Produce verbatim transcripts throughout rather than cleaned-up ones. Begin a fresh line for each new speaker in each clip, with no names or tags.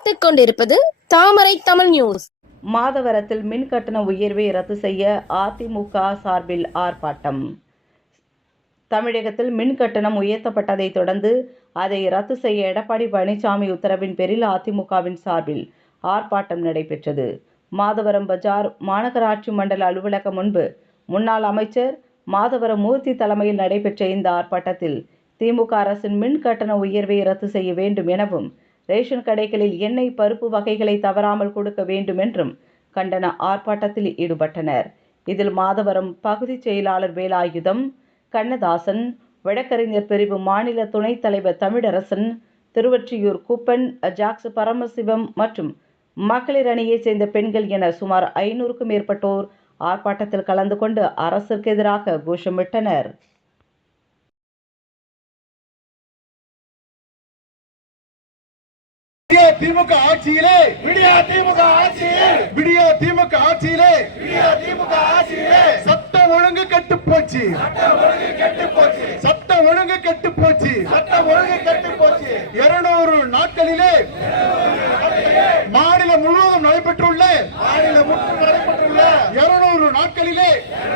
பார்த்துக் கொண்டிருப்பது தாமரை தமிழ் நியூஸ்.
மாதவரத்தில் மின் கட்டண உயர்வை ரத்து செய்ய அதிமுக சார்பில் ஆர்ப்பாட்டம். தமிழகத்தில் மின் கட்டணம் உயர்த்தப்பட்டதை தொடர்ந்து அதை ரத்து செய்ய எடப்பாடி பழனிசாமி உத்தரவின் பேரில் அதிமுகவின் சார்பில் ஆர்ப்பாட்டம் நடைபெற்றது. மாதவரம் பஜார் மாநகராட்சி மண்டல அலுவலகம் முன்பு முன்னாள் அமைச்சர் மாதவரம் மூர்த்தி தலைமையில் நடைபெற்ற இந்த ஆர்ப்பாட்டத்தில் திமுக அரசின் மின் கட்டண உயர்வை ரத்து செய்ய வேண்டும் எனவும், ரேஷன் கடைகளில் எண்ணெய் பருப்பு வகைகளை தவறாமல் கொடுக்க வேண்டும் என்றும் கண்டன ஆர்ப்பாட்டத்தில் ஈடுபட்டனர். இதில் மாதவரம் பகுதி செயலாளர் வேலாயுதம், கண்ணதாசன், வழக்கறிஞர் பிரிவு மாநில துணைத் தலைவர் தமிழரசன், திருவொற்றியூர் கூப்பன், ஜாக்ஸ் பரமசிவம் மற்றும் மகளிர் அணியைச் சேர்ந்த பெண்கள் என சுமார் ஐநூறுக்கும் மேற்பட்டோர் ஆர்ப்பாட்டத்தில் கலந்து கொண்டு அரசுக்கு எதிராக கோஷமிட்டனர்.
திமுக ஆட்சியிலே விடியா திமுக ஆட்சியிலே விடியா திமுக ஆட்சியிலே விடியா திமுக ஆட்சியிலே சட்டம் ஒழுங்கு கெட்டு போச்சு சட்டம் ஒழுங்கு கெட்டு போச்சு சட்டம் ஒழுங்கு கெட்டு போச்சு சட்டம் ஒழுங்கு கெட்டு போச்சு இருநூறு நாட்களிலே மாநிலம் முழுவதும் நடைபெற்றுள்ள மாநிலம் முழுவதும் நடைபெற்றுள்ள இருநூறு நாட்களிலே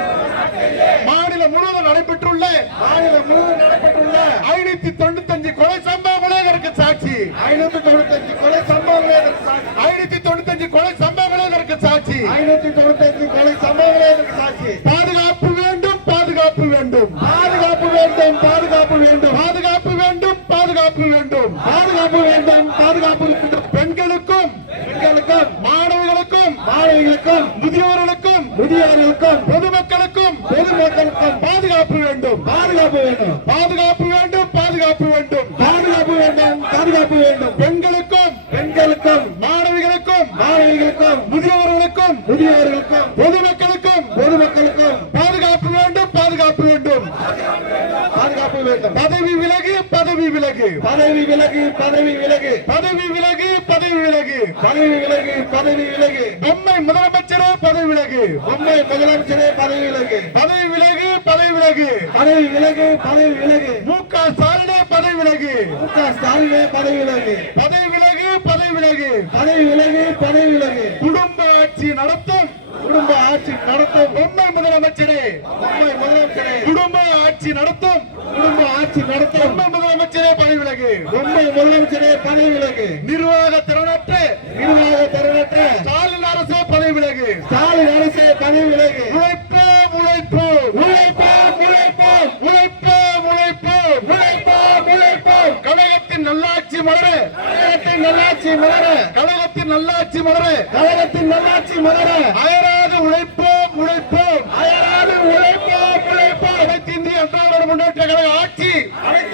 மாநிலம் முழுவதும் நடைபெற்றுள்ள மாநிலம் முழுவதும் நடைபெற்றுள்ள ஐநூத்தி தொண்ணூத்தி அஞ்சு கொலை சம்பவங்களே இதற்கு சாட்சி ஐநூத்தி தொண்ணூத்தி அஞ்சு கொலை சம்பவங்களே இதற்கு சாட்சி ஐநூத்தி தொண்ணூத்தி அஞ்சு கொலை சம்பவங்களே இதற்கு சாட்சி ஐநூத்தி தொண்ணூத்தி அஞ்சு கொலை சம்பவங்களே இதற்கு சாட்சி பாதுகாப்பு வேண்டும் பாதுகாப்பு வேண்டும் பாதுகாப்பு வேண்டும் பாதுகாப்பு வேண்டும் பாதுகாப்பு வேண்டும் பாதுகாப்பு வேண்டும் பாதுகாப்பு வேண்டும் பாதுகாப்பு வேண்டும் பெண்களுக்கும் பெண்களுக்கும் மாணவர்களுக்கும் மாணவிகளுக்கும் முதியோர்களுக்கும் முதியோர்களுக்கும் பொதுமக்களுக்கும் பொதுமக்களுக்கும் பாதுகாப்பு வேண்டும் பாதுகாப்பு வேண்டும் பாதுகாப்பு வேண்டும் பாதுகாப்பு வேண்டும் பாதுகாப்பு வேண்டும் பாதுகாப்பு வேண்டும் பெண்களுக்கும் பெண்களுக்கும் மாணவிகளுக்கும் மாணவிகளுக்கும் முதியோர்களுக்கும் முதியோர்களுக்கும் பொதுமக்களுக்கும் பொதுமக்களுக்கும் பாதுகாப்பு வேண்டும் பாதுகாப்பு வேண்டும் பாதுகாப்பு வேண்டும் பதவி விலகு பதவி விலகு பதவி விலகு பதவி விலகு பதவி விலகு பதவி விலகு பதவி விலகு பதவி விலகு பொம்மை முதலமைச்சரே பதவி விலகு பொம்மை முதலமைச்சரே பதவி விலகு பதவி விலகு பதவி விலகு பதவி விலகு பதவி விலகு மு க ஸ்டாலினே பதவி விலகு மு க ஸ்டாலினே பதவி விலகு பதவி விலகு பதவி விலகு பதவி விலகு பதவி விலகு குடும்ப ஆட்சி நடத்தும் குடும்ப ஆட்சி நடத்தும் பொம்மை முதலமைச்சரே பொம்மை முதலமைச்சரே குடும்ப ஆட்சி நடத்தும் குடும்ப ஆட்சி நடத்தும் பொம்மை முதலமைச்சரே பதவி விலகு பொம்மை முதலமைச்சரே பதவி விலகு நிர்வாக திறனற்ற நிர்வாக திறனற்ற ஸ்டாலின் அரசே பதவி விலகு ஸ்டாலின் அரசே பதவி விலகு உழைப்பே உழைப்பு உழைப்பே உழைப்பு உழைப்பே உழைப்பு உழைப்பே உழைப்பு கழகத்தின் நல்லாட்சி மலர கழகத்தின் நல்லாட்சி மலர கழகத்தின் நல்லாட்சி மலர கழகத்தின் நல்லாட்சி மலர அயராது உழைப்போம் உழைப்போம் அயராது உழைப்போம் உழைப்போம் அனைத்து இந்திய அண்ணா முன்னேற்ற கழக ஆட்சி அனைத்து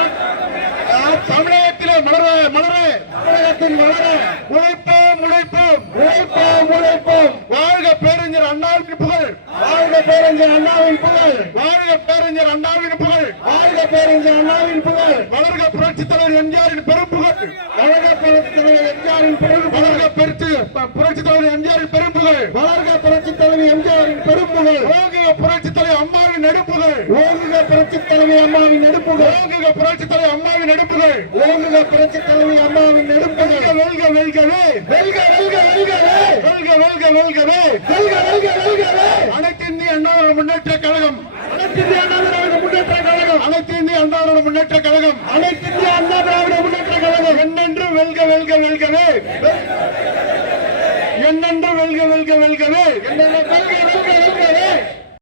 தமிழகத்திலே மலர மலர தமிழகத்தில் மலர உழைப்போம் உழைப்போம் உழைப்போம் உழைப்போம் வாழ்க பேரறிஞர் அண்ணாவின் புகழ் வாழ்க பேரறிஞர் அண்ணாவின் புகழ் வாழ்க பேரறிஞர் அண்ணாவின் புகழ் வாழ்க பேரறிஞர் அண்ணாவின் புகழ் வளர்க புரட்சித் தலைவர் எம்ஜிஆரின் பெரும் புகழ் வளர்க புரட்சித் தலைவர் எம்ஜிஆரின் பெரும் வளர்க பெருத்து புரட்சித் தலைவர் எம்ஜிஆரின் பெரும் புகழ் வளர்க புரட்சித் தலைவர் எம்ஜிஆரின் பெரும் புகழ் ஓங்குக புரட்சித் தலைவர் அம்மாவின் நெடுப்புகழ் ஓங்குக புரட்சித் தலைவர் அம்மாவின் நெடுப்புகழ் ஓங்குக புரட்சித் தலைவர் அம்மாவின் நெடுப்புகழ் ஓங்குக புரட்சித் தலைவர் அம்மாவின் நெடுப்புகழ் வெல்க வெல்கவே வெல்க வெல்க வெல்கவே வெல்க வெல்க வெல்கவே வெல்க வெல்க வெல்கவே அனைத்து இந்திய அண்ணா முன்னேற்ற கழகம் அனைத்து இந்திய அண்ணா திராவிட முன்னேற்ற கழகம் அனைத்து இந்திய அண்ணா முன்னேற்ற கழகம் அனைத்து இந்திய அண்ணா திராவிட முன்னேற்ற கழகம் என்னென்று வெல்க வெல்க வெல்கவே என்னென்று வெல்க வெல்க வெல்கவே என்னென்று